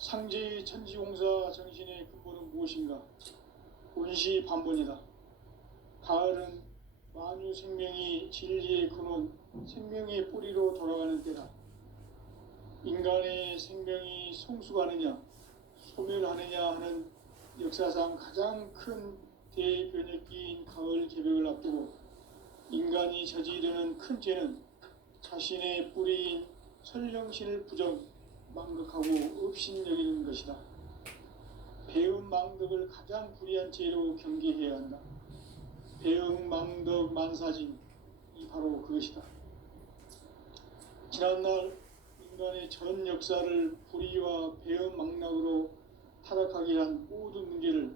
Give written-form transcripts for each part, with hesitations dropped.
상제의 천지공사 정신의 근본은 무엇인가? 운시반본이다. 가을은 만유 생명이 진리의 근원, 생명의 뿌리로 돌아가는 때다. 인간의 생명이 성숙하느냐, 소멸하느냐 하는 역사상 가장 큰 대변혁기인 가을 개벽을 앞두고 인간이 저지르는 큰 죄는 자신의 뿌리인 설령신을 부정, 망덕하고 업신여기는 것이다. 배음 망덕을 가장 불의한 죄로 경계해야 한다. 배음 망덕 만사진이 바로 그것이다. 지난날 인간의 전 역사를 불의와 배음 망락으로 타락하게 한 모든 문제를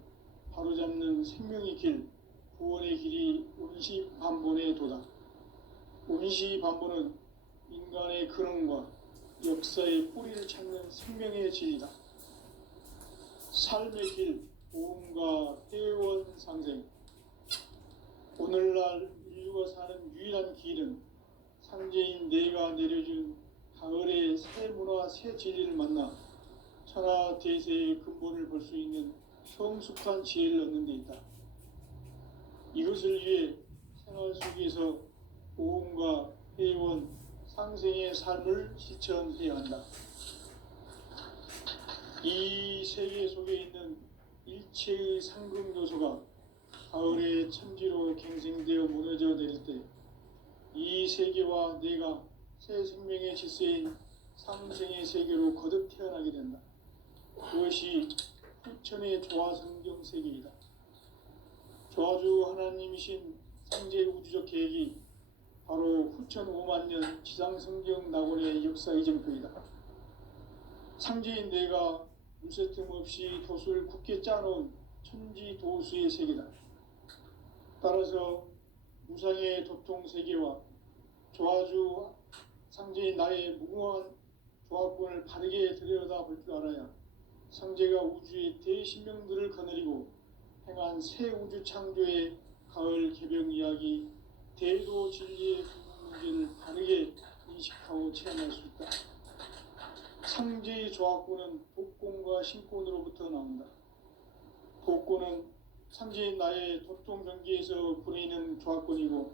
바로잡는 생명의 길, 구원의 길이 운시반본의 도다. 운시반본은 인간의 근원과 역사의 뿌리를 찾는 생명의 진리다. 삶의 길, 보험과 회원 상생. 오늘날 인류가 사는 유일한 길은 상제인 내가 내려준 가을의 새 문화, 새 진리를 만나 천하 대세의 근본을 볼 수 있는 성숙한 지혜를 얻는 데 있다. 이것을 위해 생활 속에서 보험과 회원, 상생의 삶을 실천해야 한다. 이 세계 속에 있는 일체의 상금 요소가 가을의 천지로 갱생되어 무너져 내릴 때 이 세계와 내가 새 생명의 질서인 상생의 세계로 거듭 태어나게 된다. 그것이 후천의 조화성경 세계이다. 조화주 하나님이신 상제 우주적 계획이 바로 후천 5만년 지상성경 낙원의 역사 이정표이다. 상제인 내가 물새 틈 없이 도수를 굳게 짜놓은 천지 도수의 세계다. 따라서 무상의 도통 세계와 조화주 상제인 나의 무궁한 조합권을 바르게 들여다볼 줄 알아야 상제가 우주의 대신명들을 거느리고 행한 새 우주 창조의 가을 개벽 이야기, 대도 진리의 문제를 바르게 인식하고 체험할 수 있다. 상제의 조합권은 복권과 신권으로부터 나온다. 복권은 상제인 나의 도통 경계에서 부리는 조합권이고,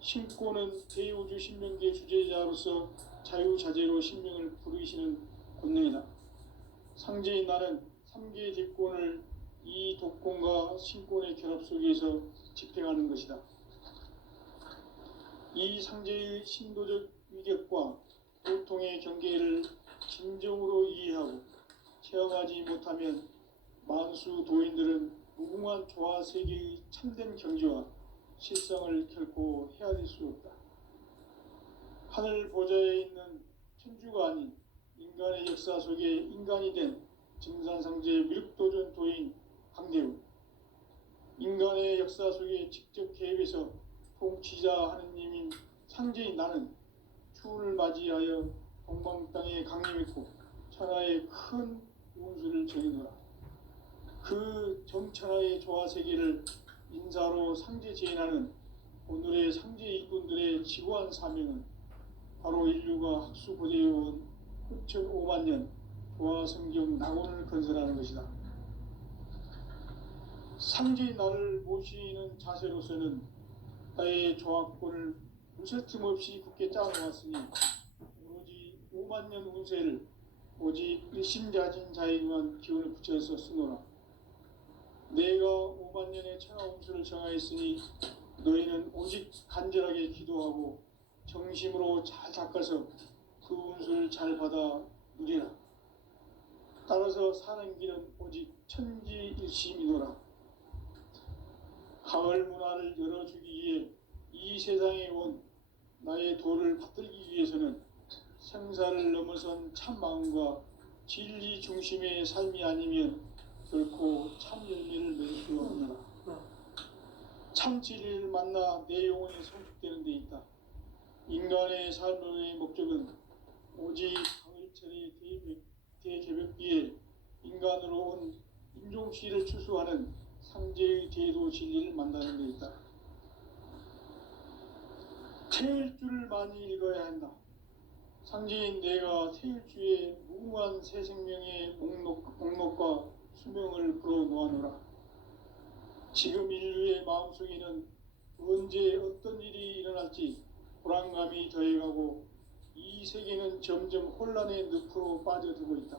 신권은 대우주 신명기의 주제자로서 자유자재로 신명을 부르시는 권능이다. 상제인 나는 3개의 뒷권을 이 독권과 신권의 결합 속에서 집행하는 것이다. 이 상제의 신도적 위격과 도통의 경계를 진정으로 이해하고 체험하지 못하면 만수 도인들은 무궁한 조화 세계의 참된 경지와 실상을 결코 헤아릴 수 없다. 하늘 보좌에 있는 천주가 아닌 인간의 역사 속에 인간이 된 증산상제의 미륵도전 도인 강대우, 인간의 역사 속에 직접 개입해서 통치자 하느님인 상제인 나는 추운을 맞이하여 동방 땅에 강림했고 천하의 큰 운수를 정해놓아 그 정천하의 조화 세계를 인사로 상제 제인하는 오늘의 상제 일꾼들의 지고한 사명은 바로 인류가 학수고대해온 후천 5만년 조화성경 낙원을 건설하는 것이다. 상제인 나를 모시는 자세로서는 나의 조합권을 무쇠 틈 없이 굳게 짜놓았으니 오로지 5만년 운세를 오직 일심자진 자에게만 기운을 붙여서 쓰노라. 내가 5만년의 천하 운수를 정하였으니 너희는 오직 간절하게 기도하고 정심으로 잘 닦아서 그 운수를 잘 받아 누리라. 따라서 사는 길은 오직 천지일심이노라. 가을 문화를 열어주기 위해 이 세상에 온 나의 도를 받들기 위해서는 생사를 넘어선 참 마음과 진리 중심의 삶이 아니면 결코 참 열매를 맺을 수 없노라. 참 진리를 만나 내 영혼이 성숙되는 데 있다. 인간의 삶의 목적은 오직 가을철의 대개벽기에 인간으로 온 인종시를 추수하는 상제의 대도 진리를 만나는 데 있다. 태일주를 많이 읽어야 한다. 상제인 내가 태일주의 무궁한 새 생명의 목록 수명을 불어 놓아노라. 지금 인류의 마음속에는 언제 어떤 일이 일어날지 불안감이 더해가고 이 세계는 점점 혼란의 늪으로 빠져들고 있다.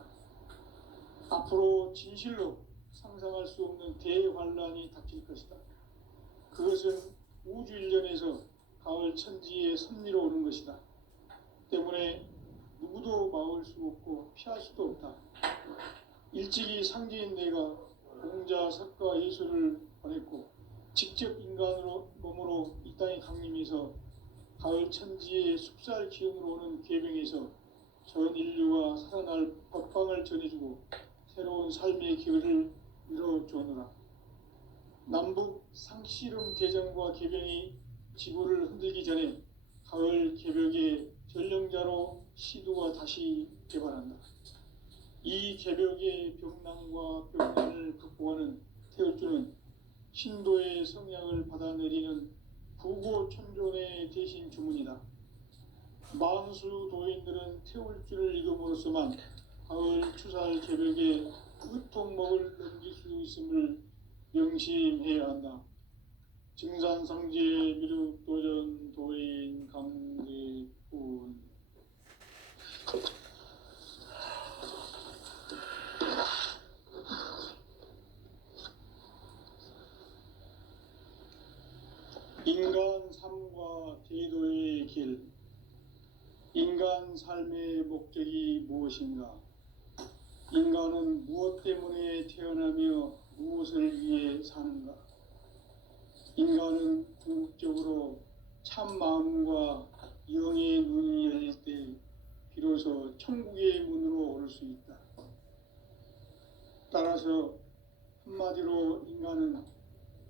앞으로 진실로 상상할 수 없는 대환란이 닥칠 것이다. 그것은 우주 일련에서 가을 천지의 섭리로 오는 것이다. 때문에 누구도 막을 수 없고 피할 수도 없다. 일찍이 상제인 내가 공자, 석가, 예수를 보냈고 직접 인간으로 몸으로 이 땅에 강림해서 가을 천지의 숲살 기운으로 오는 계병에서 전 인류가 살아날 법방을 전해주고 새로운 삶의 기회를 이뤄주노라. 남북 상씨름 대전과 계병이 지구를 흔들기 전에 가을 개벽의 전령자로 시도가 다시 개발한다. 이 개벽의 벽난과 벽난을 극복하는 태울주는 신도의 성향을 받아내리는 부고천존의 대신 주문이다. 만수 도인들은 태울주를 읽음으로써만 가을 추살 개벽의 끝통목을 넘길 수 있음을 명심해야 한다. 증산상제 미륵도전 도인 강대군. 인간 삶과 제도의 길. 인간 삶의 목적이 무엇인가? 인간은 무엇 때문에 태어나며 무엇을 위해 사는가? 인간은 궁극적으로 참 마음과 영의 눈이 열릴 때 비로소 천국의 문으로 오를 수 있다. 따라서 한마디로 인간은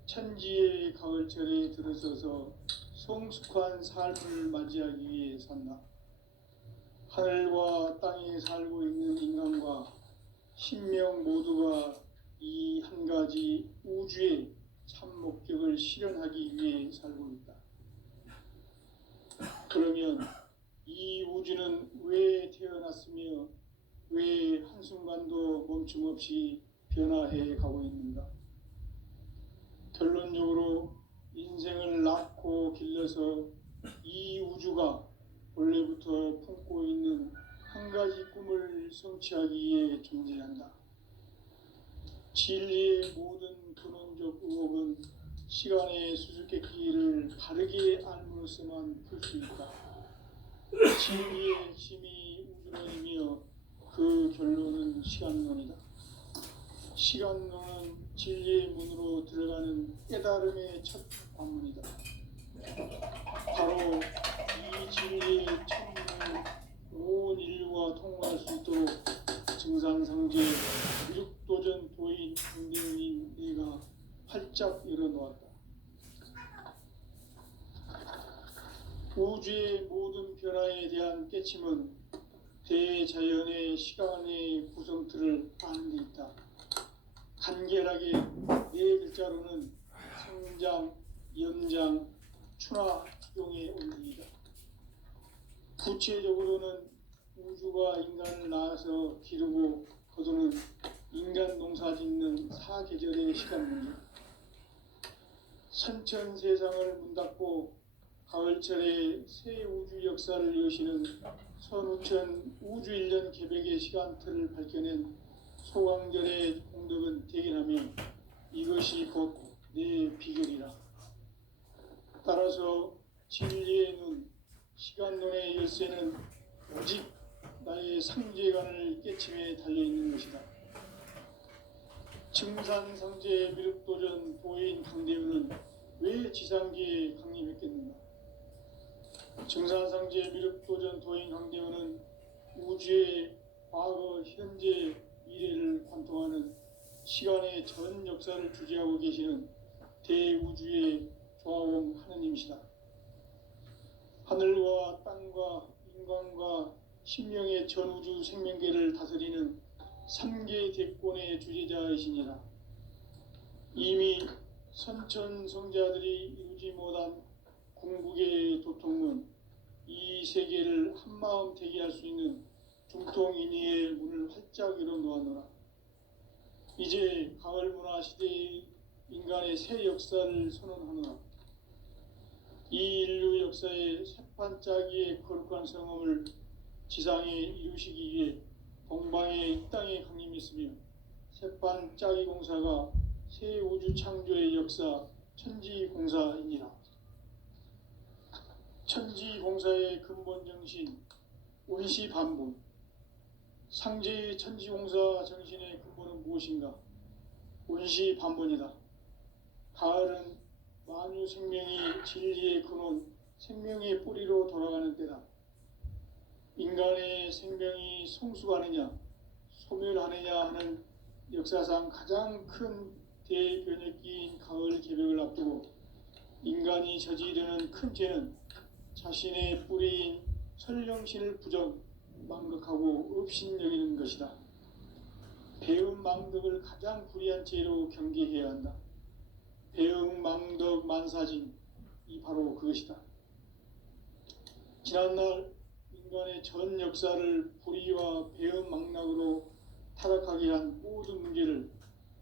천지의 가을철에 들어서서 성숙한 삶을 맞이하기 위해 산다. 하늘과 땅에 살고 있는 인간과 신명 모두가 이 한 가지 우주의 참 목적을 실현하기 위해 살고 있다. 그러면 이 우주는 왜 태어났으며 왜 한순간도 멈춤없이 변화해 가고 있는가? 결론적으로 인생을 낳고 길러서 이 우주가 원래부터 품고 있는 한 가지 꿈을 성취하기 위해 존재한다. 진리의 모든 근원적 의혹은 시간의 수수께끼를 바르게 알므로써만 풀 수 있다. 진리의 핵심이 우주론이며 그 결론은 시간론이다. 시간론은 진리의 문으로 들어가는 깨달음의 첫 관문이다. 바로 이 진리의 첫문을 온 인류가 통과할 수 있도록 증산상제 미륵도전 도인 강대훈인 내가 활짝 열어놓았다. 우주의 모든 변화에 대한 깨침은 대자연의 시간의 구성틀을 아는 데 있다. 간결하게 네 글자로는 성장, 연장, 추나 추종의 원리이다. 구체적으로는 우주가 인간을 낳아서 기르고 거두는 인간 농사 짓는 사계절의 시간 문제. 선천 세상을 문 닫고 가을철에 새 우주 역사를 여시는 선우천 우주일년 개벽의 시간틀을 밝혀낸 소강절의 공덕은 대견하며 이것이 곧 내 비결이라. 따라서 진리의 눈, 시간론의 열쇠는 오직 나의 상제관을 깨침에 달려있는 것이다. 증산상제 미륵도전 도인 강대훈은 왜 지상계에 강림했겠는가? 증산상제 미륵도전 도인 강대훈은 우주의 과거, 현재, 미래를 관통하는 시간의 전 역사를 주재하고 계시는 대우주의 조화원 하느님이시다. 하늘과 땅과 인간과 심령의 전우주 생명계를 다스리는 3계 대권의 주재자이시니라. 이미 선천성자들이 이루지 못한 궁극의 도통문, 이 세계를 한마음 대기할 수 있는 중통인의의 문을 활짝 열어 놓았노라. 이제 가을 문화 시대의 인간의 새 역사를 선언하노라. 이 인류 역사의 새판짜기의 거룩한 성험을 지상에 이루시기 위해 동방의 이 땅에 강림했으며 새판짜기 공사가 새 우주 창조의 역사 천지공사이니라. 천지공사의 근본 정신 원시반본. 상제의 천지공사 정신의 근본은 무엇인가? 원시반본이다. 가을은 만유 생명이 진리의 근원, 생명의 뿌리로 돌아가는 때다. 인간의 생명이 성숙하느냐, 소멸하느냐 하는 역사상 가장 큰 대변혁기인 가을 개벽을 앞두고 인간이 저지르는 큰 죄는 자신의 뿌리인 설령신을 부정, 망극하고 업신여기는 것이다. 배음 망덕을 가장 불의한 죄로 경계해야 한다. 배음 망덕 만사진, 이 바로 그것이다. 지난날 인간의 전 역사를 불의와 배음 망락으로 타락하게 한 모든 문제를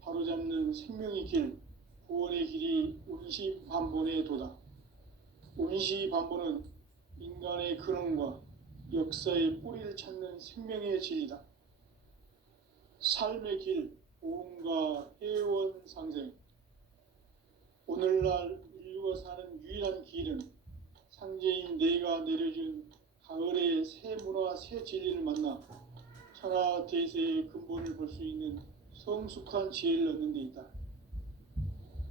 바로잡는 생명의 길, 구원의 길이 원시반본의 도다. 원시반본은 인간의 근원과 역사의 뿌리를 찾는 생명의 진리다. 삶의 길, 보험과 회원 상생. 오늘날 인류가 사는 유일한 길은 상제인 내가 내려준 가을의 새 문화, 새 진리를 만나 천하 대세의 근본을 볼 수 있는 성숙한 지혜를 얻는 데 있다.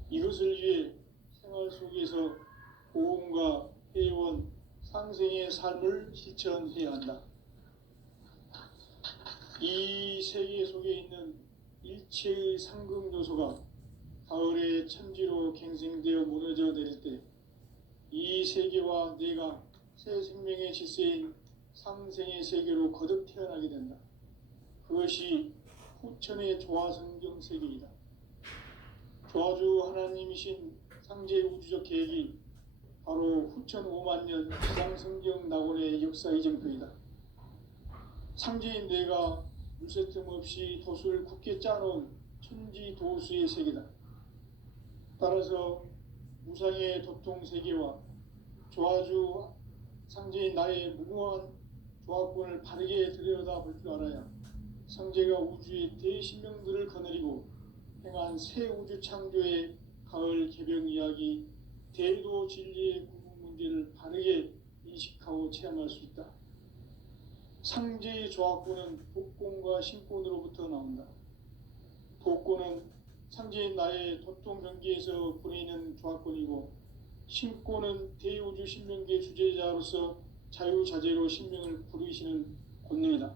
이것을 위해 생활 속에서 보험과 회원, 상생의 삶을 실천해야 한다. 이 세계 속에 있는 일체의 상금 요소가 가을의 천지로 갱생되어 무너져 내릴 때 이 세계와 내가 새 생명의 질서인 상생의 세계로 거듭 태어나게 된다. 그것이 후천의 조화성경 세계이다. 조화주 하나님이신 상제 우주적 계획이 바로 후천 5만 년 지상성경 낙원의 역사 이정표이다. 상제인 내가 물새 틈 없이 도수를 굳게 짜놓은 천지 도수의 세계다. 따라서 무상의 도통 세계와 조화주 상제인 나의 무궁한 조합권을 바르게 들여다볼 줄 알아야 상제가 우주의 대신명들을 거느리고 행한 새 우주 창조의 가을 개벽 이야기, 대도 진리의 구분 문제를 바르게 인식하고 체험할 수 있다. 상제의 조합권은 독권과 신권으로부터 나온다. 독권은 상제인 나의 도통 경계에서 부리는 조합권이고, 신권은 대우주 신명계 주제자로서 자유자재로 신명을 부르시는 권능이다.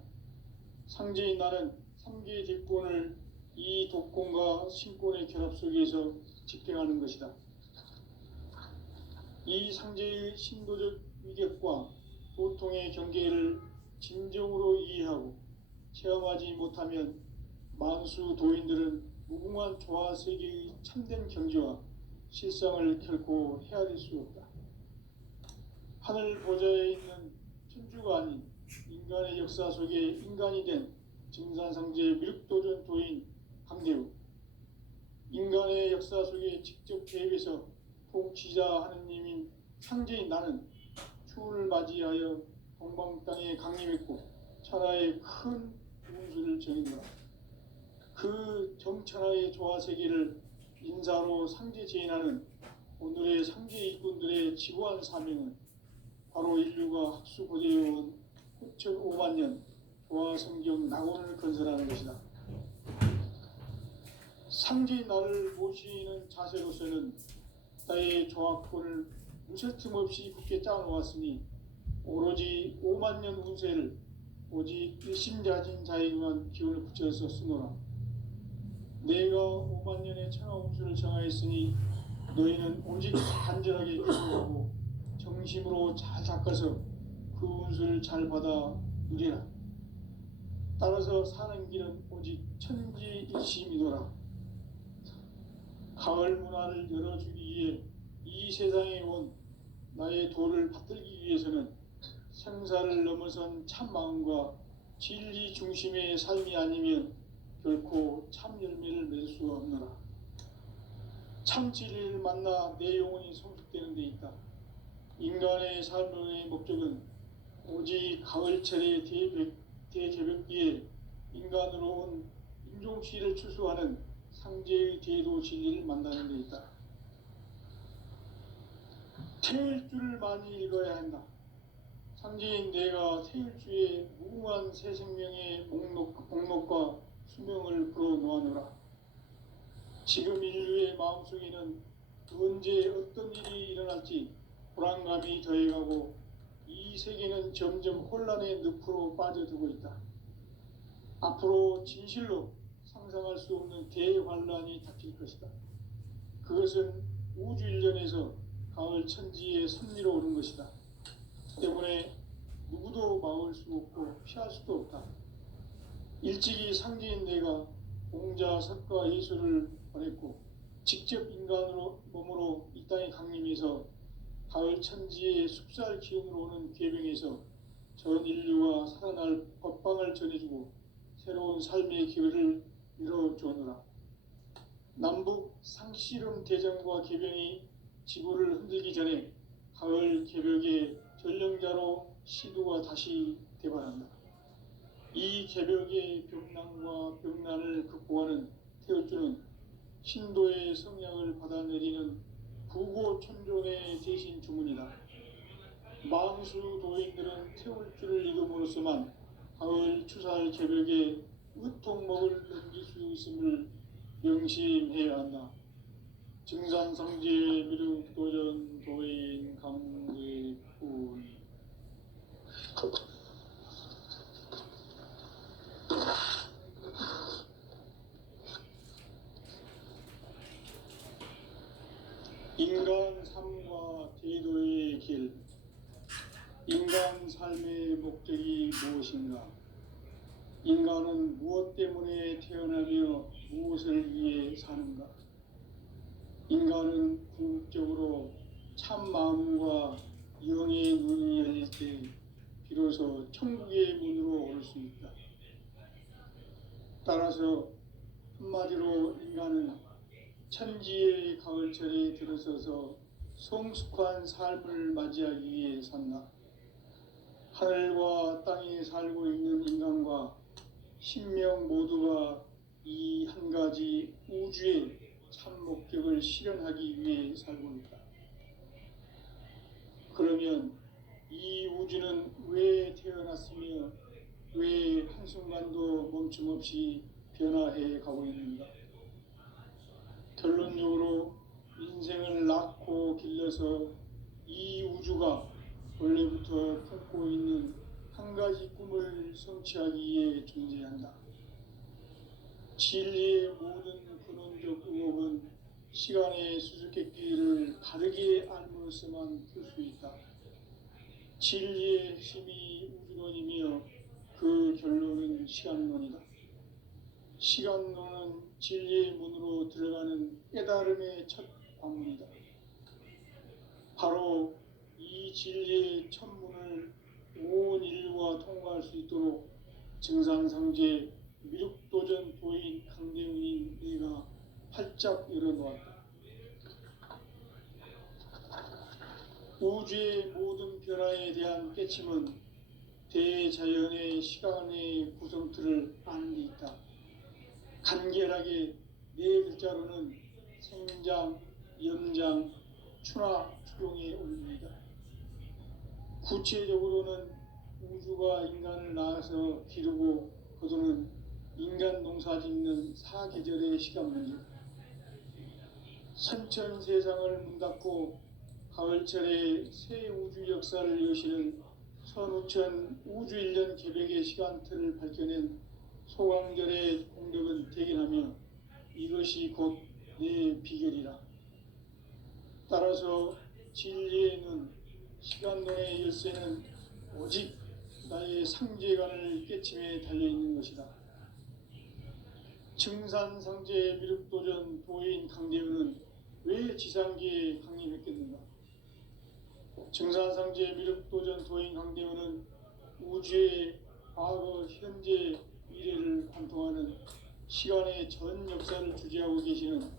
상제인 나는 3개의 대권을 이 독권과 신권의 결합 속에서 집행하는 것이다. 이 상제의 신도적 위격과 도통의 경계를 진정으로 이해하고 체험하지 못하면 만수 도인들은 무궁한 조화세계의 참된 경지와 실상을 결코 헤아릴 수 없다. 하늘 보좌에 있는 천주가 아닌 인간의 역사 속에 인간이 된 증산상제 밀육도전 도인 강대우, 인간의 역사 속에 직접 개입해서 통치자 하느님인 상제인 나는 추운을 맞이하여 동방 땅에 강림했고 천하의 큰 운수를 정인노라. 그 정천하의 조화세계를 인사로 상제 제인하는 오늘의 상제 일꾼들의 지고한 사명은 바로 인류가 학수고대해온 9,5만 년 조화성경 낙원을 건설하는 것이다. 상제인 나를 모시는 자세로서는 나의 조합권을 무쇠 틈 없이 굳게 짜놓았으니 오로지 5만 년 운세를 오직 일심자진 자에게만 기운을 붙여서 쓰노라. 내가 5만 년의 천하 운수를 정하였으니 너희는 오직 간절하게 기도하고 정심으로 잘 닦아서 그 운수를 잘 받아 누리라. 따라서 사는 길은 오직 천지일심이노라. 가을 문화를 열어주기 위해 이 세상에 온 나의 도를 받들기 위해서는 생사를 넘어선 참 마음과 진리 중심의 삶이 아니면 결코 참 열매를 맺을 수가 없노라. 참 진리를 만나 내 영혼이 성숙되는 데 있다. 인간의 삶의 목적은 오직 가을철의 대개벽기에 인간으로 온 인종시를 추수하는 상제의 대도 진리를 만나는 데 있다. 태일주를 많이 읽어야 한다. 상제인 내가 태일주의 무궁한 새 생명의 목록과 수명을 풀어놓아노라. 지금 인류의 마음속에는 언제 어떤 일이 일어날지 불안감이 더해가고 이 세계는 점점 혼란의 늪으로 빠져들고 있다. 앞으로 진실로 상상할 수 없는 대환란이 닥칠 것이다. 그것은 우주일련에서 가을 천지에 선미로 오는 것이다. 때문에 누구도 막을 수 없고 피할 수도 없다. 일찍이 상제인 내가 공자, 석가, 예수를 보냈고 직접 인간으로 몸으로 이 땅에 강림해서 가을 천지의 숲살 기운으로 오는 궤병에서 전 인류가 살아날 법방을 전해주고 새로운 삶의 기회를 열어주노라. 남북 상씨름 대전과 궤병이 지구를 흔들기 전에 가을 개벽의 전령자로 시도가 다시 대발한다. 이 개벽의 벽난과 벽난을 극복하는 태울주는 신도의 성량을 받아내리는 부고천존의 대신 주문이다. 망수 도인들은 태울주를 읽음으로써만 가을 추살 개벽의 으통목을 넘길 수 있음을 명심해야 한다. 증산상제 미륵도전 도인 강제군. 인간 삶과 제도의 길. 인간 삶의 목적이 무엇인가? 인간은 무엇 때문에 태어나며 무엇을 위해 사는가? 인간은 궁극적으로 참 마음과 영의 눈이 열릴 때 비로소 천국의 문으로 올 수 있다. 따라서 한마디로 인간은 천지의 가을철에 들어서서 성숙한 삶을 맞이하기 위해 산다. 하늘과 땅에 살고 있는 인간과 신명 모두가 이 한 가지 우주의 참 목적을 실현하기 위해 살고 있다. 그러면 이 우주는 왜 태어났으며 왜 한순간도 멈춤없이 변화해 가고 있는가? 결론적으로 인생을 낳고 길러서 이 우주가 원래부터 품고 있는 한 가지 꿈을 성취하기 위해 존재한다. 진리의 모든 근원적 의혹은 시간의 수수께끼를 바르게 알므로써만 풀 수 있다. 진리의 핵심이 우주론이며 그 결론은 시간론이다. 시간론은 진리의 문으로 들어가는 깨달음의 첫 관문이다. 바로 이 진리의 첫 문을 온 인류가 통과할 수 있도록 증산상제 미륵도전 도인 강대훈인 내가 활짝 열어놓았다. 우주의 모든 변화에 대한 깨침은 대자연의 시간의 구성틀을 아는 데 있다. 간결하게 네 글자로는 생장, 연장, 추나 추동의 원리이다. 구체적으로는 우주가 인간을 낳아서 기르고 거두는 인간 농사 짓는 사계절의 시간 문제다. 선천 세상을 문 닫고 가을철에 새 우주 역사를 여시는 선우천 우주일년 개벽의 시간틀을 밝혀낸 소강절의 공덕은 대견하며 이것이 곧 내 비결이라. 따라서 진리의 눈, 시간론의 열쇠는 오직 나의 상제관을 깨침에 달려있는 것이다. 증산상제 미륵도전 도인 강대훈은 왜 지상계에 강림했겠는가? 증산상제 미륵도전 도인 강대훈은 우주의 과거, 현재, 미래를 관통하는 시간의 전 역사를 주재하고 계시는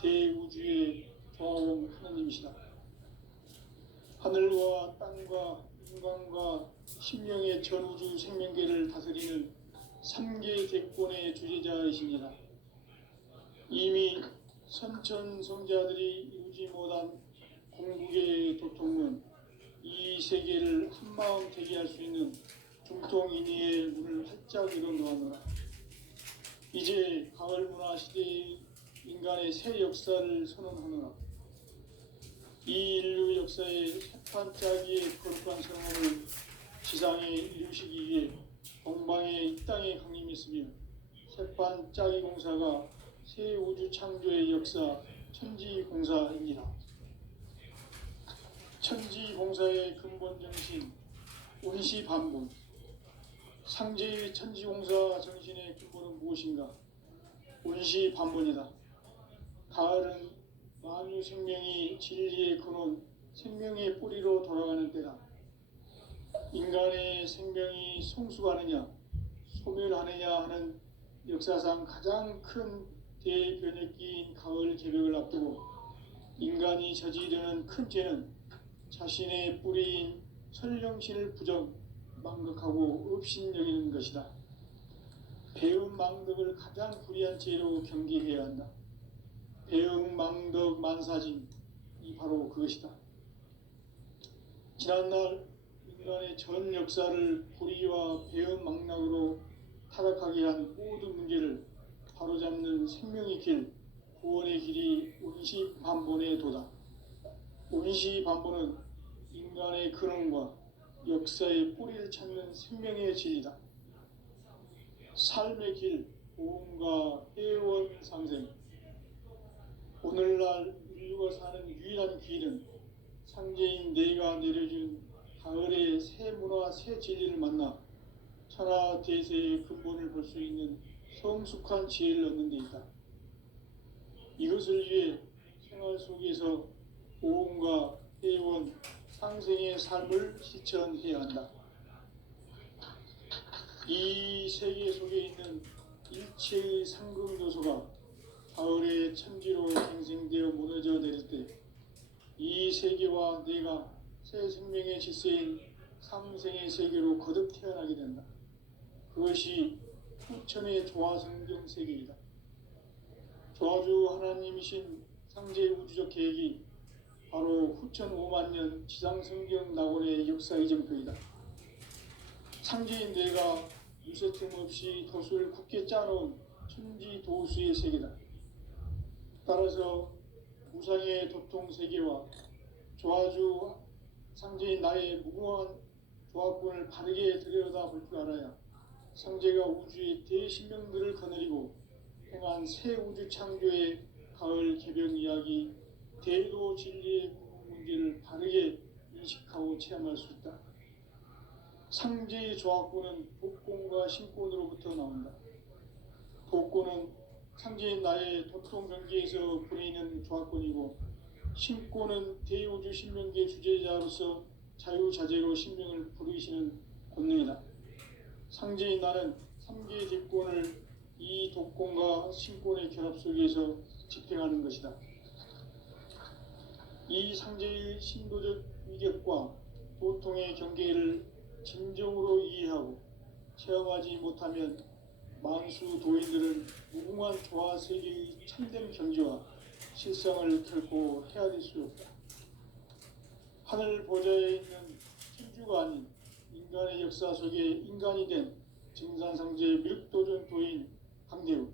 대우주의 조화원 하나님이시다. 하늘과 땅과 인간과 심령의 전우주 생명계를 다스리는 삼계 대권의 주재자이십니다. 이미 선천성자들이 이루지 못한 공국의 도통은 이 세계를 한마음 되게 할 수 있는 중통인의의 문을 활짝 열어놓았노라. 이제 가을 문화 시대의 인간의 새 역사를 선언하노라. 이 인류 역사의 새판짜기의 거룩한 성험을 지상에 이루시기 위해 동방의 이 땅에 강림했으며 새판짜기 공사가 새 우주 창조의 역사 천지공사입니다. 천지공사의 근본 정신 운시반본. 상제의 천지공사 정신의 근본은 무엇인가? 운시반본이다. 가을은 만유 생명이 진리의 근원, 생명의 뿌리로 돌아가는 때다. 인간의 생명이 성숙하느냐, 소멸하느냐 하는 역사상 가장 큰 대변혁기인 가을 개벽을 앞두고 인간이 저지르는 큰 죄는 자신의 뿌리인 설령신을 부정, 망극하고 업신여기는 것이다. 배움 망덕을 가장 불의한 죄로 경계해야 한다. 배움 망덕 만사진, 이 바로 그것이다. 지난날 인간의 전 역사를 불의와 배움 망락으로 타락하게 한 모든 문제를 바로잡는 생명의 길, 구원의 길이 운시반본의 도다. 운시반본은 인간의 근원과 역사의 뿌리를 찾는 생명의 진리다. 삶의 길, 보험과 회원 상생. 오늘날 인류가 사는 유일한 길은 상제인 내가 내려준 가을의 새 문화, 새 진리를 만나 천하 대세의 근본을 볼 수 있는 성숙한 지혜를 얻는 데 있다. 이것을 위해 생활 속에서 보험과 회원, 상생의 삶을 실천해야 한다. 이 세계 속에 있는 일체의 상금 요소가 가을의 천지로 갱생되어 무너져 내릴 때 이 세계와 내가 새 생명의 질서인 상생의 세계로 거듭 태어나게 된다. 그것이 후천의 조화성경 세계이다. 조화주 하나님이신 상제 우주적 계획이 바로 후천 5만 년 지상성경 낙원의 역사 이정표이다. 상제인 내가 유세틈 없이 도수를 굳게 짜놓은 천지도수의 세계다. 따라서 무상의 도통 세계와 조화주 상제인 나의 무궁한 조합군을 바르게 들여다볼 줄 알아야 상제가 우주의 대신명들을 거느리고 행한 새 우주 창조의 가을 개벽 이야기, 대도 진리의 문제를 바르게 인식하고 체험할 수 있다. 상제의 조합군은 복권과 신권으로부터 나온다. 복권은 상제인 나의 도통 경계에서 부리는 조합권이고, 신권은 대우주 신명계 주제자로서 자유자재로 신명을 부르시는 권능이다. 상제인 나는 3개의 대권을 이 독권과 신권의 결합 속에서 집행하는 것이다. 이 상제의 신도적 위격과 도통의 경계를 진정으로 이해하고 체험하지 못하면 만수 도인들은 무궁한 조화 세계의 참된 경지와 실상을 결코 헤아릴 수 없다. 하늘 보좌에 있는 천주가 아닌 인간의 역사 속에 인간이 된 증산상제의 밀도전 도인 강대우,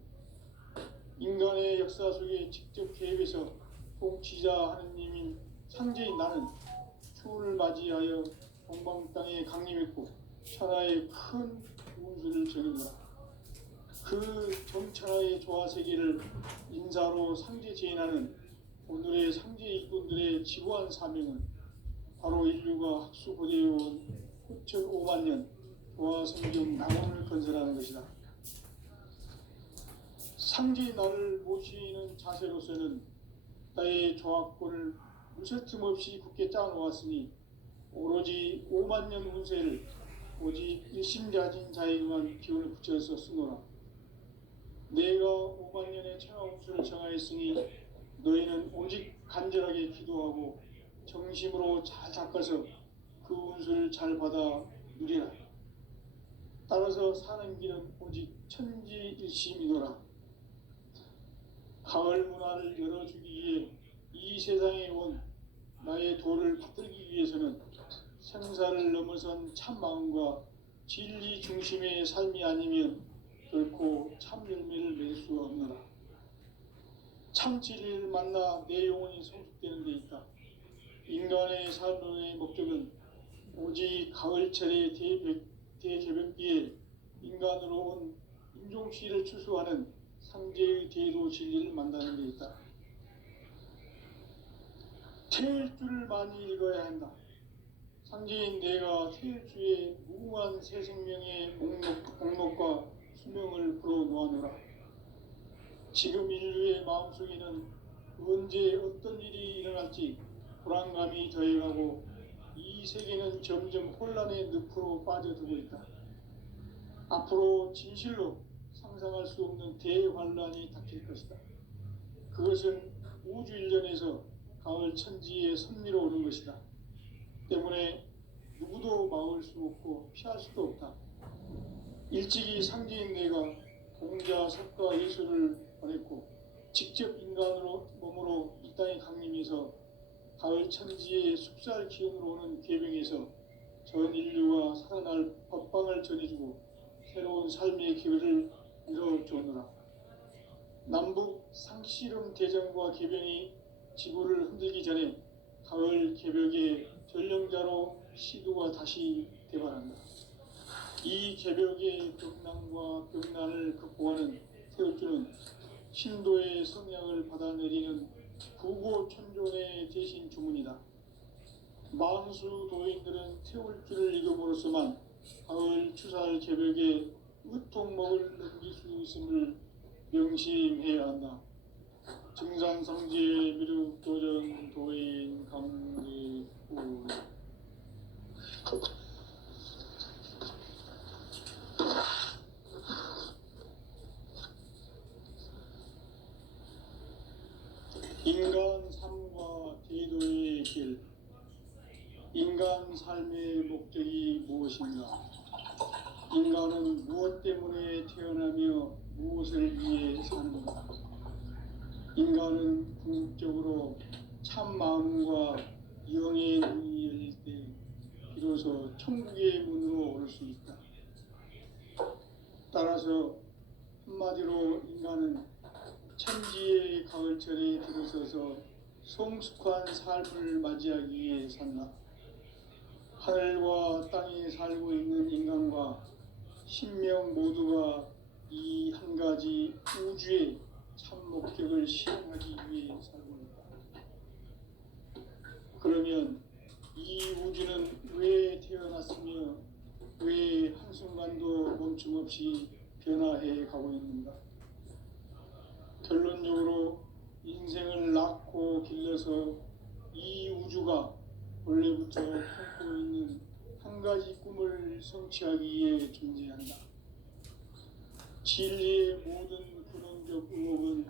인간의 역사 속에 직접 개입해서 통치자 하느님인 상제인 나는 추운을 맞이하여 동방 땅에 강림했고 천하의 큰 운수를 전했노라. 그 정천하의 조화세계를 인사로 상제 제인하는 오늘의 상제 일꾼들의 지구한 사명은 바로 인류가 학수고대해온 후천 5만 년 조화성경 낙원을 건설하는 것이다. 상제의 나를 모시는 자세로서는 나의 조합권을 무쇠틈 없이 굳게 짜놓았으니 오로지 5만 년 운세를 오직 일심자진 자에게만 기운을 붙여서 쓰노라. 내가 5만 년의 천하운수를 정하였으니 너희는 오직 간절하게 기도하고 정심으로 잘 닦아서 그 운수를 잘 받아 누리라. 따라서 사는 길은 오직 천지일심이노라. 가을 문화를 열어주기 위해 이 세상에 온 나의 도를 받들기 위해서는 생사를 넘어선 참 마음과 진리 중심의 삶이 아니면 결코 참 열매를 맺을 수가 없노라. 참 진리를 만나 내 영혼이 성숙되는 데 있다. 인간의 삶의 목적은 오직 가을철의 대개벽기에 인간으로 온 인종씨를 추수하는 상제의 대도 진리를 만나는 데 있다. 태일주를 많이 읽어야 한다. 상제인 내가 태일주의 무궁한 새 생명의 목록과 수명을 풀어놓아노라. 지금 인류의 마음속에는 언제 어떤 일이 일어날지 불안감이 더해가고 이 세계는 점점 혼란의 늪으로 빠져들고 있다. 앞으로 진실로 상상할 수 없는 대환란이 닥칠 것이다. 그것은 우주 일련에서 가을 천지의 섭리로 오는 것이다. 때문에 누구도 막을 수 없고 피할 수도 없다. 일찍이 상제인 내가 공자, 석가, 예수를 보냈고 직접 인간으로 몸으로 이 땅에 강림해서 가을 천지의 숲살 기운으로 오는 계병에서 전 인류가 살아날 법방을 전해주고 새로운 삶의 기회를 이뤄주노라. 남북 상씨름 대전과 계병이 지구를 흔들기 전에 가을 개벽의 전령자로 시도가 다시 대발한다. 이 개벽의 벽난과 벽난을 극복하는 태울주는 신도의 성향을 받아내리는 부고천존의 대신 주문이다. 만수 도인들은 태울주를 읽음으로써만 가을 추살 개벽의 으통목을 넘길 수 있음을 명심해야 한다. 증산상제 미륵도전 도인 강리구. 인간 삶과 대도의 길. 인간 삶의 목적이 무엇인가? 인간은 무엇 때문에 태어나며 무엇을 위해 사는가? 인간은 궁극적으로 참 마음과 영의 문이 열릴 때 비로소 천국의 문으로 오를 수 있다. 따라서 한마디로 인간은 천지의 가을철에 들어서서 성숙한 삶을 맞이하기 위해 산다. 하늘과 땅에 살고 있는 인간과 신명 모두가 이 한 가지 우주의 참 목적을 실현하기 위해 살고 있다. 그러면 이 우주는 왜 태어났으며 왜 한순간도 멈춤없이 변화해 가고 있는가? 결론적으로 인생을 낳고 길러서 이 우주가 원래부터 품고 있는 한 가지 꿈을 성취하기 위해 존재한다. 진리의 모든 근원적 의혹은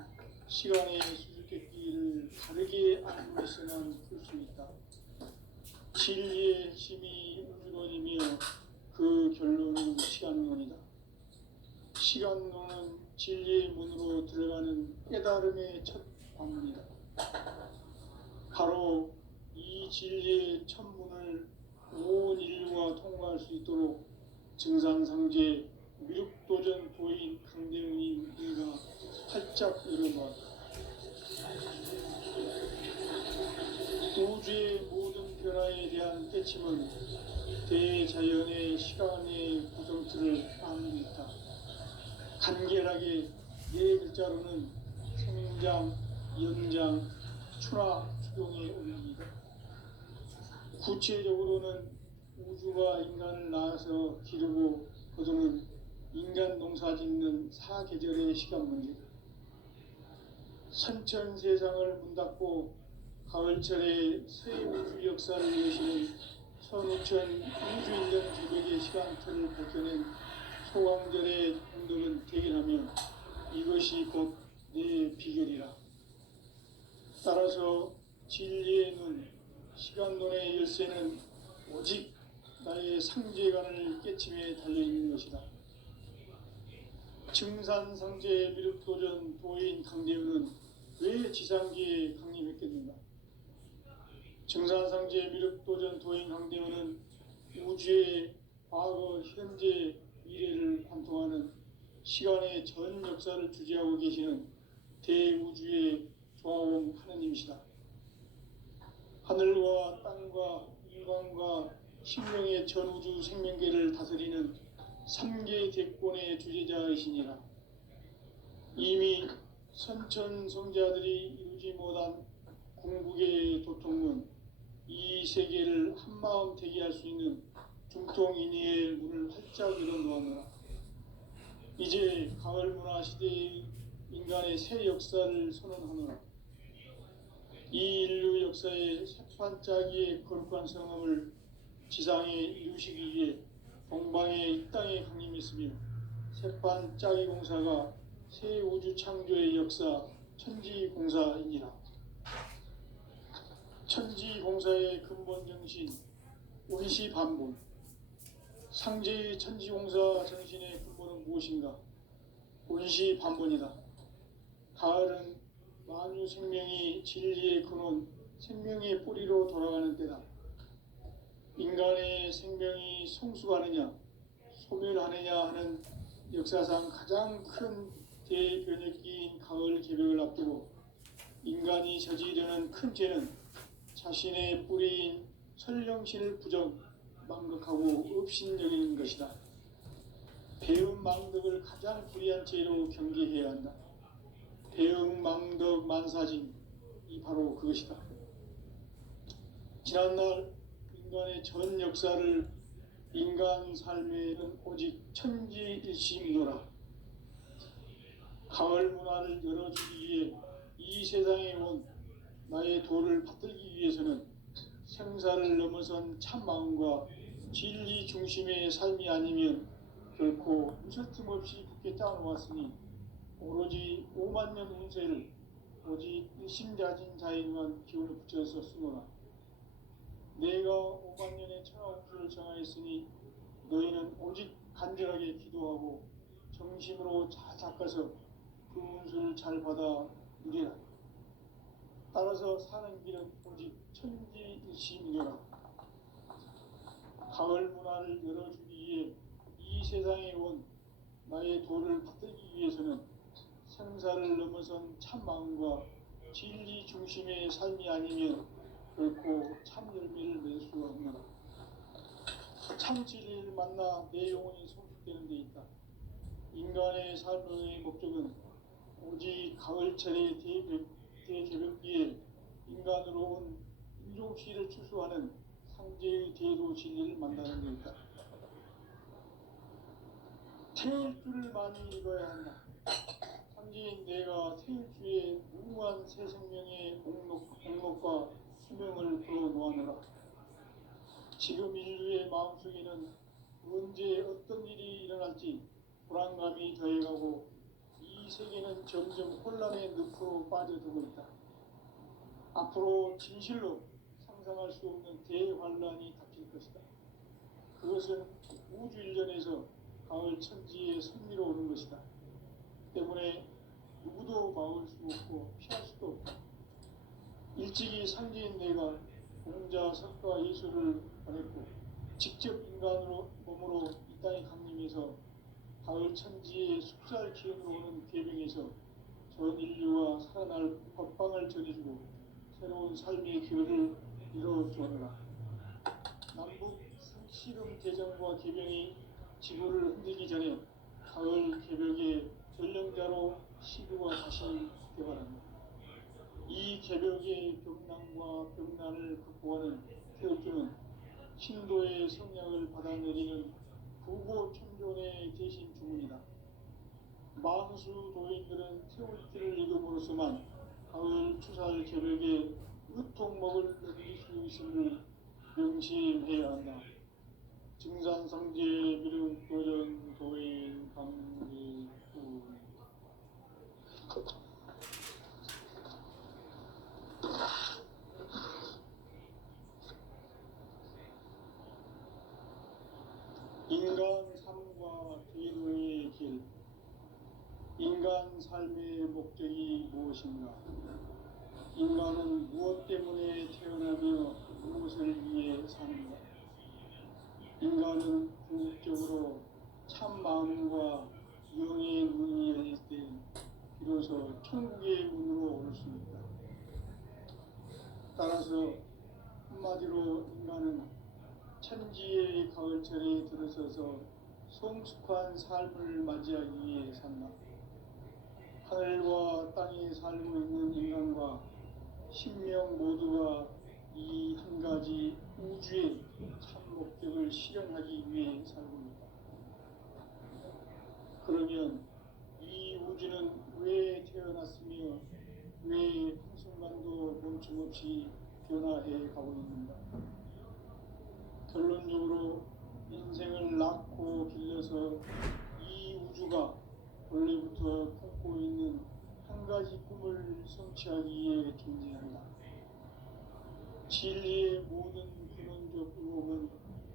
시간의 수수께끼를 다르게 알고서만 풀 수 있다. 진리의 핵심이 우주론이며 그 결론은 시간론이다. 시간론은 진리의 문으로 들어가는 깨달음의 첫 관문이다. 바로 이 진리의 첫 문을 온 인류가 통과할 수 있도록 증산상제 미륵도전 도인 강대웅이 우리가 활짝 열어놓았다. 우주의 모든 변화에 대한 깨침은 대자연의 시간의 구성틀을 아는 데 있다. 간결하게 네 글자로는 생장, 연장, 추락, 추동의 원리이다. 구체적으로는 우주가 인간을 낳아서 기르고 거두는 인간 농사 짓는 사계절의 시간 문제다. 선천 세상을 문닫고 가을철에 새 우주 역사를 여시는 선우천 우주인전 개벽의 시간틀을 밝혀낸 소강절의 공덕은 대견하며 이것이 곧 내 비결이라. 따라서 진리의 눈, 시간론의 열쇠는 오직 나의 상제관을 깨침에 달려있는 것이다. 증산상제 미륵도전 도인 강대우는 왜 지상기에 강림했겠는가? 증산상제 미륵도전 도인 강대우는 우주의 과거, 현재, 미래를 관통하는 시간의 전 역사를 주재하고 계시는 대우주의 조화원 하느님이시다. 하늘과 땅과 인간과 신명의 전우주 생명계를 다스리는 3계 대권의 주재자이시니라. 이미 선천성자들이 이루지 못한 궁극의 도통은 이 세계를 한마음 되게 할 수 있는 중통인의의 문을 활짝 열어놓았노라. 이제 가을 문화 시대의 인간의 새 역사를 선언하노라. 이 인류 역사의 새판짜기의 거룩한 성함을 지상에 이루시기 위해 동방의 이 땅에 강림했으며 새판짜기 공사가 새 우주 창조의 역사 천지공사이니라. 천지공사의 근본 정신 원시반본. 상제의 천지공사 정신의 근본은 무엇인가? 원시반본이다. 가을은 만유 생명이 진리의 근원, 생명의 뿌리로 돌아가는 때다. 인간의 생명이 성숙하느냐, 소멸하느냐 하는 역사상 가장 큰 대변혁기인 가을 개벽을 앞두고 인간이 저지르는 큰 죄는 자신의 뿌리인 설령신을 부정, 망극하고 업신여기는 것이다. 배움 망덕을 가장 불의한 죄로 경계해야 한다. 배움 망덕 만사징, 이 바로 그것이다. 지난날 인간의 전 역사를 인간 삶에는 오직 천지일심이노라. 가을 문화를 열어주기 위해 이 세상에 온 나의 도를 받들기 위해서는 생사를 넘어선 참마음과 진리 중심의 삶이 아니면 결코 무설틈 없이 굳게 짜놓았으니 오로지 5만 년 운세를 오직 일심자진 자에만 기운을 붙여서 쓰노라. 내가 5만 년의 천하운수를 정하였으니 너희는 오직 간절하게 기도하고 정심으로 잘 닦아서 그 운수를 잘 받아 누리라. 따라서 사는 길은 오직 천지일심이니라. 가을 문화를 열어주기 위해 이 세상에 온 나의 도를 받들기 위해서는 생사를 넘어선 참마음과 진리 중심의 삶이 아니면 결코 참 열매를 낼 수가 없노라. 참 진리를 만나 내 영혼이 성숙되는 데 있다. 인간의 삶의 목적은 오직 가을철의 대개벽기에 인간으로 온 인종시를 추수하는 상제의 대도 진리를 만나는 데 있다. 태일주를 많이 읽어야 한다. 상제인 내가 태일주의 무궁한 새 생명의 공록과 수명을 불어놓아노라. 지금 인류의 마음속에는 언제 어떤 일이 일어날지 불안감이 더해가고 이 세계는 점점 혼란의 늪으로 빠져들고 있다. 앞으로 진실로 상상할 수 없는 대환란이 닥칠 것이다. 그것은 우주 일전에서 가을 천지의 섭리로 오는 것이다. 때문에 누구도 막을 수 없고 피할 수도 없다. 일찍이 상제인 내가 공자, 석가, 예수를 보냈고 직접 인간으로 몸으로 이 땅에 강림해서 가을 천지의 숲살 기운으로 오는 계명에서 전 인류와 살아날 법방을 전해주고 새로운 삶의 기회를 이뤄주어라. 남북 상씨름 대전과 계명이 지구를 흔들기 전에 가을 개벽의 전령자로 시구가 다시 개발한다. 이 개벽의 병난과 병난을 극복하는 태엽주는 신도의 성약을 받아내리는 구고천존의 대신 주문이다. 만수 도인들은 태울기를 읽음으로써만 가을 추살 개벽의 의통목을 넘길 수 있음을 명심해야 한다. 증산상제 미륵도전 도인 강리구 삶의 목적이 무엇인가? 인간은 무엇 때문에 태어나며 무엇을 위해 사는가? 인간은 궁극적으로 참 마음과 영의 문이 열릴 때 비로소 천국의 문으로 올 수 있다. 따라서 한마디로 인간은 천지의 가을철에 들어서서 성숙한 삶을 맞이하기 위해 산다. 하늘과 땅에 살고 있는 인간과 신명 모두가 이 한 가지 우주의 참 목적을 실현하기 위해 살고 있다. 그러면 이 우주는 왜 태어났으며 왜 한순간도 멈춤없이 변화해 가고 있는가? 결론적으로 인생을 낳고 길러서 이 우주가 원래부터 품고 있는 한 가지 꿈을 성취하기 위해 존재한다. 진리의 모든 근원적 의혹은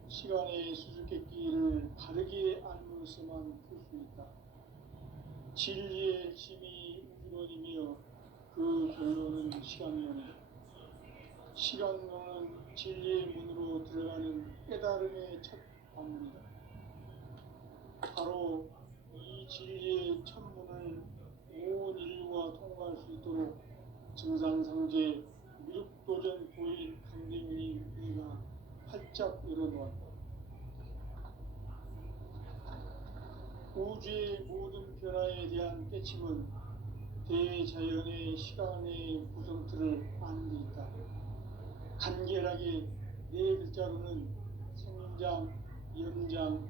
시간의 수수께끼를 바르게 알면서만 풀 수 있다. 진리의 핵심이 우주론이며 그 결론은 시간론이다. 시간론은 진리의 문으로 들어가는 깨달음의 첫 방문이다. 바로 이 진리의 첫 문을 온 인류가 통과할 수 있도록 증산상제 미륵도전 고인 강대민이 우리가 활짝 열어놓았다. 우주의 모든 변화에 대한 깨침은 대자연의 시간의 구성틀을 아는 데 있다. 간결하게 네 글자로는 생장, 연장,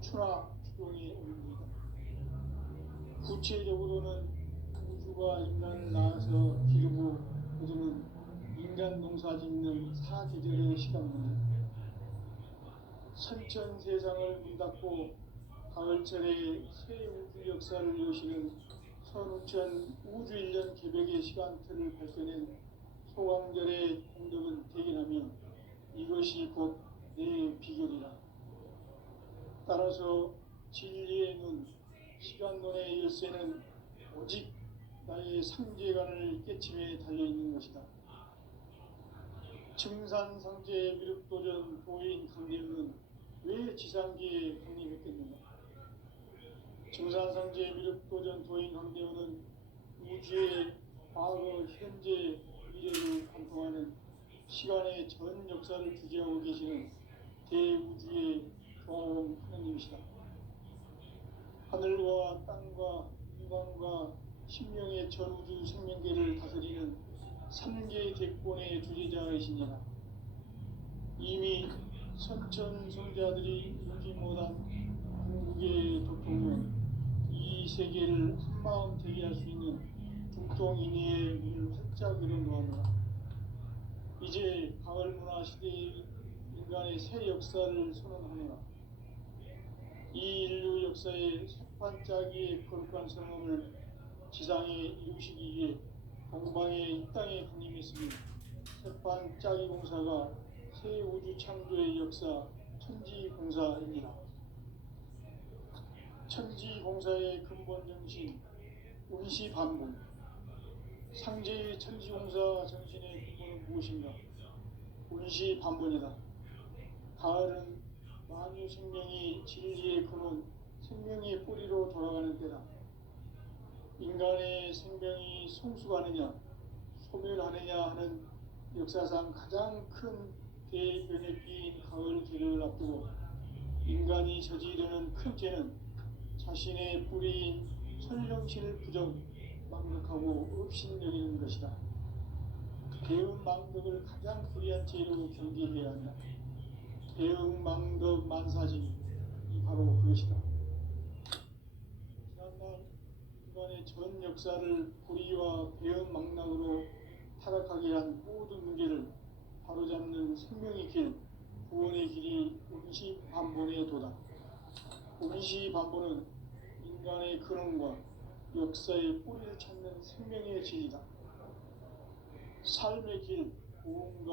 추나 추동의 원리이다. 구체적으로는 우주가 인간을 낳아서 기르고 거두는 인간 농사 짓는 사계절의 시간문이다. 선천 세상을 문 닫고 가을철에 새 우주 역사를 여시는 선우천 우주 1년 개벽의 시간틀을 밝혀낸 소강절의 공덕은 대견하며 이것이 곧 내 비결이라. 따라서 진리의 눈, 시간론의 열쇠는 오직 나의 상제관을 깨침에 달려있는 것이다. 증산상제 미륵도전 도인 강대는 왜 지상계에 강림했겠는가? 증산상제 미륵도전 도인 강대원은 우주의 과거, 현재, 미래를 관통하는 시간의 전 역사를 주재하고 계시는 대우주의 조화원 하느님이시다. 하늘과 땅과 인간과 신명의 전우주 생명계를 다스리는 3개 대권의 주재자이시니라. 이미 선천성자들이 이루지 못한 궁극의 도통은 이 세계를 한마음 되게 할 수 있는 중통인의의 문을 활짝 열어놓았노라. 이제 가을 문화 시대의 인간의 새 역사를 선언하노라. 이 인류 역사의 새반짝이의 거룩한 성험을 지상에 이루시기 위해 동방의 이 땅에 강림했으니 새반짝이 공사가 새 우주 창조의 역사 천지공사입니다. 천지공사의 근본 정신 운시반본. 상제의 천지공사 정신의 근본은 무엇인가? 운시반본이다. 가을은 만유 생명이 진리의 근원, 생명의 뿌리로 돌아가는 때다. 인간의 생명이 성숙하느냐, 소멸하느냐 하는 역사상 가장 큰 대변혁기인 가을 계절을 앞두고 인간이 저지르는 큰 죄는 자신의 뿌리인 선령신을 부정, 망덕하고 업신여기는 것이다. 배은 망덕을 가장 불의한 죄로 경계해야 한다. 배은 망덕 만사지, 이 바로 그것이다. 지난날 인간의 전 역사를 불의와 배은 망락으로 타락하게 한 모든 문제를 바로잡는 생명의 길, 구원의 길이 운시반본의 도다. 운시반본은 인간의 근원과 역사의 뿌리를 찾는 생명의 진리다. 삶의 길, 구원과